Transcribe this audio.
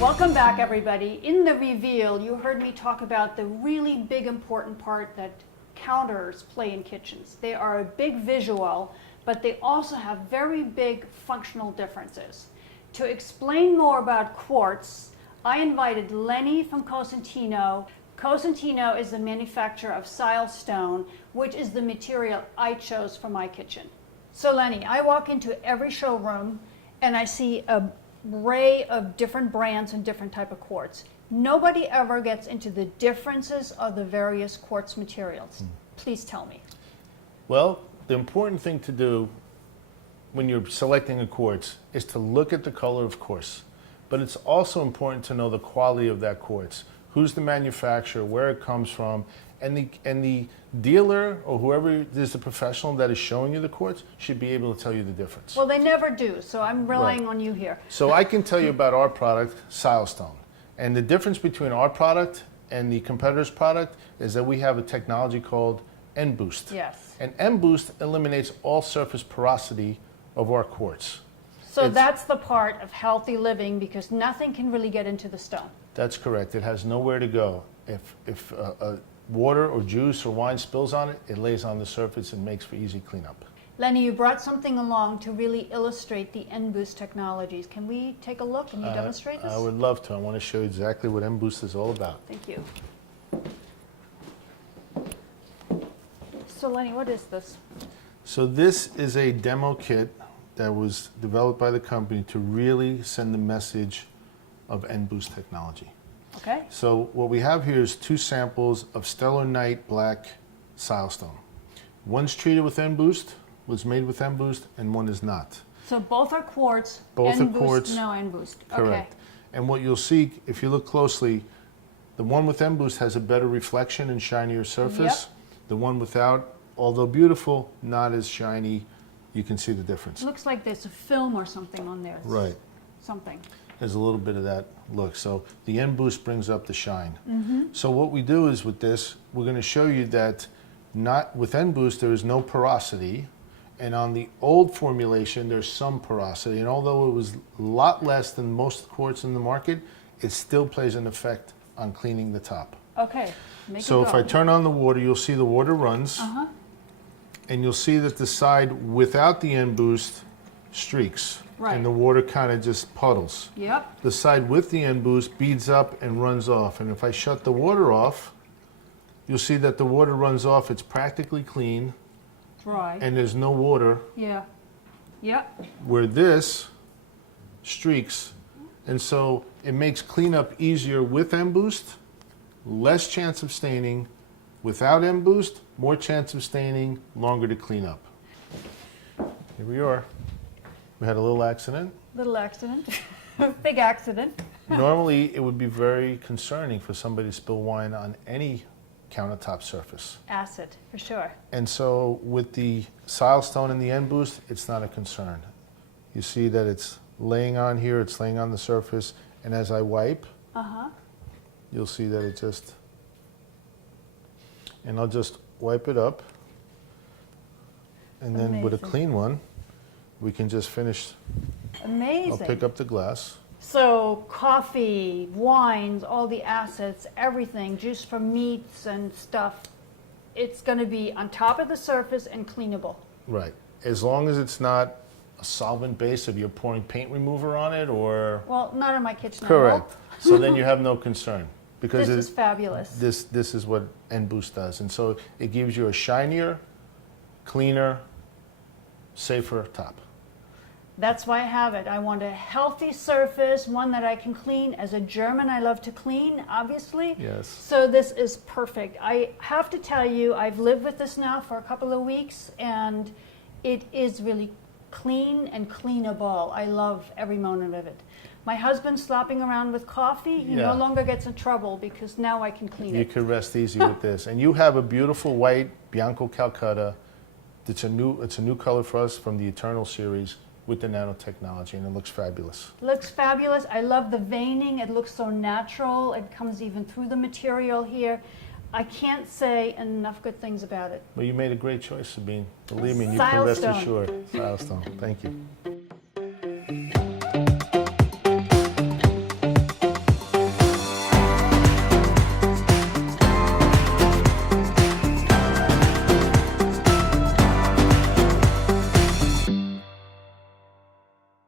Welcome back, everybody. In the reveal, you heard me talk about the really big important part that counters play in kitchens. They are a big visual, but they also have very big functional differences. To explain more about quartz, I invited Lenny from Cosentino. Cosentino is the manufacturer of Silestone, which is the material I chose for my kitchen. So Lenny, I walk into every showroom and I see a array of different brands and different type of quartz. Nobody ever gets into the differences of the various quartz materials. Please tell me. Well, the important thing to do when you're selecting a quartz is to look at the color, of course, but it's also important to know the quality of that quartz. Who's the manufacturer, where it comes from, and the dealer or whoever is the professional that is showing you the quartz should be able to tell you the difference. Well, they never do, so I'm relying on you here. So I can tell you about our product, Silestone. And the difference between our product and the competitor's product is that we have a technology called N-Boost. Yes. And N-Boost eliminates all surface porosity of our quartz. So that's the part of healthy living because nothing can really get into the stone. That's correct. It has nowhere to go. If water or juice or wine spills on it, it lays on the surface and makes for easy cleanup. Lenny, you brought something along to really illustrate the N-Boost technologies. Can we take a look? Can you demonstrate this? I would love to. I want to show you exactly what N-Boost is all about. Thank you. So Lenny, what is this? So this is a demo kit that was developed by the company to really send the message of N-Boost technology. Okay. So what we have here is 2 samples of Stellar Night Black Silestone. One's treated with N-Boost, was made with N-Boost, and one is not. So both are quartz. Both are N-Boost, quartz. no N-Boost. Correct. Okay. And what you'll see, if you look closely, the one with N-Boost has a better reflection and shinier surface. Yep. The one without, although beautiful, not as shiny. You can see the difference. It looks like there's a film or something on there. Right. Something. There's a little bit of that look. So the N-Boost brings up the shine. So what we do is with this, we're going to show you that not with N-Boost there is no porosity, and on the old formulation there's some porosity. And although it was a lot less than most quartz in the market, it still plays an effect on cleaning the top. Okay. So if I turn on the water, you'll see the water runs, and you'll see that the side without the N-Boost streaks. Right. And the water kind of just puddles. Yep. The side with the N-Boost beads up and runs off. And if I shut the water off, you'll see that the water runs off. It's practically clean. Dry. And there's no water. Yeah. Yep. Where this streaks. And so it makes cleanup easier with N-Boost, less chance of staining. Without N-Boost, more chance of staining, longer to clean up. Here we are. We had a little accident. Little accident. Big accident. Normally, it would be very concerning for somebody to spill wine on any countertop surface. Acid, for sure. And so with the Silestone and the N-Boost, it's not a concern. You see that it's laying on here, it's laying on the surface, and as I wipe, you'll see that it just, and I'll just wipe it up, and then with a clean one, we can just finish. Amazing. I'll pick up the glass. So coffee, wines, all the acids, everything, juice from meats and stuff, it's going to be on top of the surface and cleanable. Right. As long as it's not a solvent base, if you're pouring paint remover on it or... Well, not in my kitchen. Correct. So then you have no concern. Because this is fabulous. This is what N-Boost does. And so it gives you a shinier, cleaner, safer top. That's why I have it. I want a healthy surface, one that I can clean. As a German, I love to clean, obviously. Yes. So this is perfect. I have to tell you, I've lived with this now for a couple of weeks, and it is really clean and cleanable. I love every moment of it. My husband's slopping around with coffee. He no longer gets in trouble because now I can clean it. You can rest easy with this. And you have a beautiful white Bianco Calcutta. It's a new color for us from the Eternal series with the nanotechnology, and it looks fabulous. Looks fabulous. I love the veining. It looks so natural. It comes even through the material here. I can't say enough good things about it. Well, you made a great choice, Sabine. Believe me, you can rest Silestone. assured. Silestone. Thank you.